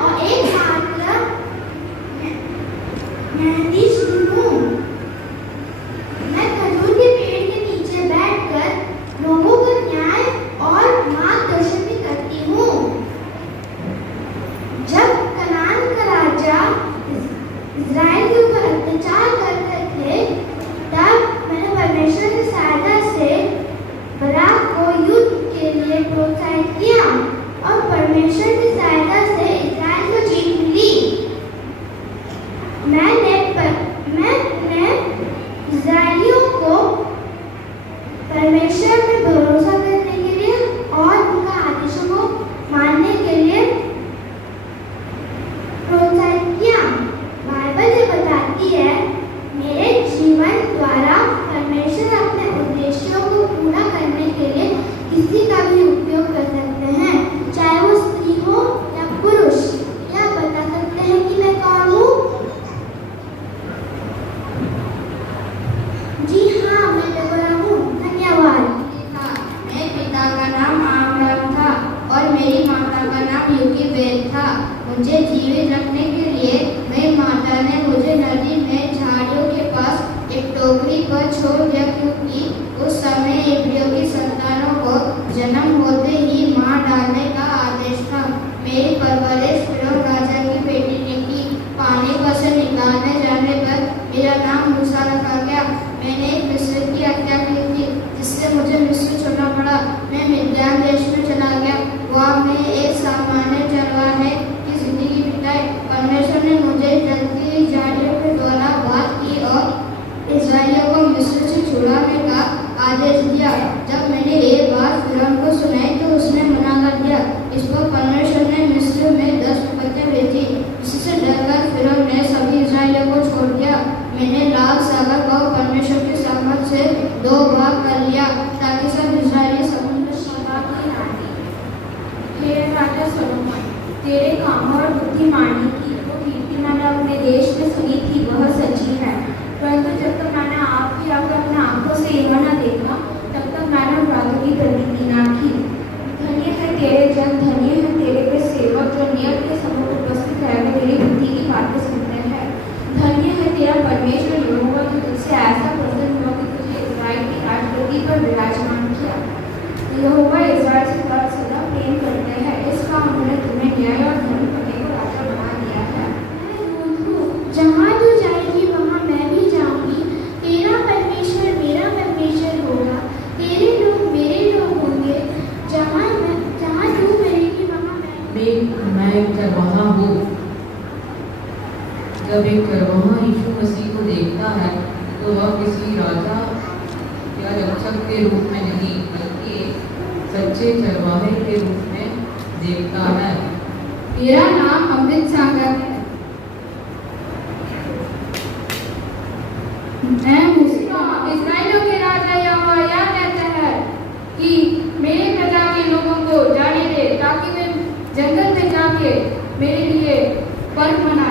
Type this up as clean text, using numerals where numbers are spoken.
और एकमात्र न्यायाधीश हूँ। मैं खजूर के पेड़ के नीचे बैठकर लोगों को न्याय और मार्गदर्शन भी करती हूँ। जब कनान का राजा इज़राइल के ऊपर अत्याचार करते थे, तब मैंने परमेश्वर की सहायता से बराक को युद्ध के लिए प्रोत्साहित किया और परमेश्वर की सहायता से इज़राइल को जीत मिली। मैंने इज़राइलियों को परमेश्वर पर भरोसा करने के लिए और उनका आदेशों को मानने के लिए प्रोत्साहित किया। बाइबल ये बताती है, मेरे जीवन द्वारा परमेश्वर अपने उद्देश्यों को पूरा करने के लिए किसी का भी उपयोग कर सकते हैं, चाहे वो स्त्री हो या पुरुष। क्या बता सकते हैं कि मैं कौन हूँ? जी हाँ, मैं डेबोरा हूँ। धन्यवाद। मेरे पिता का नाम आमराम था और मेरी माता का नाम यूकीबेल था। मुझे जीवित रखने के लिए मेरी माता ने मुझे नदी में झाड़ियों के पास एक टोकरी पर छोड़ दिया, क्योंकि उस समय इब्रियों की संतानों को जन्म होते ही मार डालने का आदेश था। मेरी परवरिश फिरौन राजा की बेटी ने की। पानी पर से निकालने जाने पर मेरा नाम मूसा रखा गया। मैंने एक मिस्र की हत्या की थी, जिससे मुझे मिस्र छोड़ना पड़ा। मैं मिद्यान देश में चला गया। वहाँ मैं एक सामान्य चरवाहे की जिंदगी बिताई। परमेश्वर ने मुझे जलती हुई झाड़ियों के द्वारा बात की और इस्राएलियों को मिस्र से छुड़ाने का आदेश दिया। जब मैंने ये बात फिरौन को सुनाई तो उसने मना कर दिया। इस पर परमेश्वर ने मिस्र में 10 विपत्तियां भेजी, जिससे डरकर फिरौन ने सभी इस्राएलियों को छोड़ दिया। मैंने लाल सागर को परमेश्वर के सामर्थ से 2 भाग कर लिया, ताकि सब इस्राएली समुद्र शताब्दी ना दी। हे राजा सोलोमन, तेरे कामों और बुद्धिमानी की वो कीर्ति मैंने अपने देश में सुनी थी, वह सच्ची है। परंतु जब तक मैंने आपकी आकर अपने आंखों से यह न देखा, तब तक मैंने अपराधों की प्रवृत्ति न की। धन्य है तेरे जन, धन्य है तेरे वे सेवक जो नियत के सम्मुख उपस्थित रहकर मेरी बुद्धि की बातें सुनते हैं। धन्य है तेरा परमेश्वर यहोवा, जो तुझसे ऐसा प्रसन्न हुआ कि तुझे इस्राएल की राजगद्दी पर विराजमान किया। यहोवा इस्राएल से सदा प्रेम करते हैं, इसका उन्होंने तुम्हें न्याय और धर्म करने को राजा बना दिया है। जहाँ तू जाएगी वहाँ मैं भी जाऊँगी। तेरा परमेश्वर मेरा परमेश्वर होगा, तेरे लोग मेरे लोग होंगे। जहाँ तू करेगी वहाँ मैं एक चरवाहा हूँ। जब एक चरवाहा यीशु मसीह को देखता है तो वह किसी राजा या रक्षक के रूप में नहीं, बल्कि एक सच्चे चरवाहे के रूप में देखता है। मेरा नाम अमृत सागर है। मैं इस्राएलियों के राजा यहोवा यह कहता है कि मेरे प्रजा के लोगों को जाने दे, ताकि वे जंगल में जाके मेरे लिए पर्व मनाएं।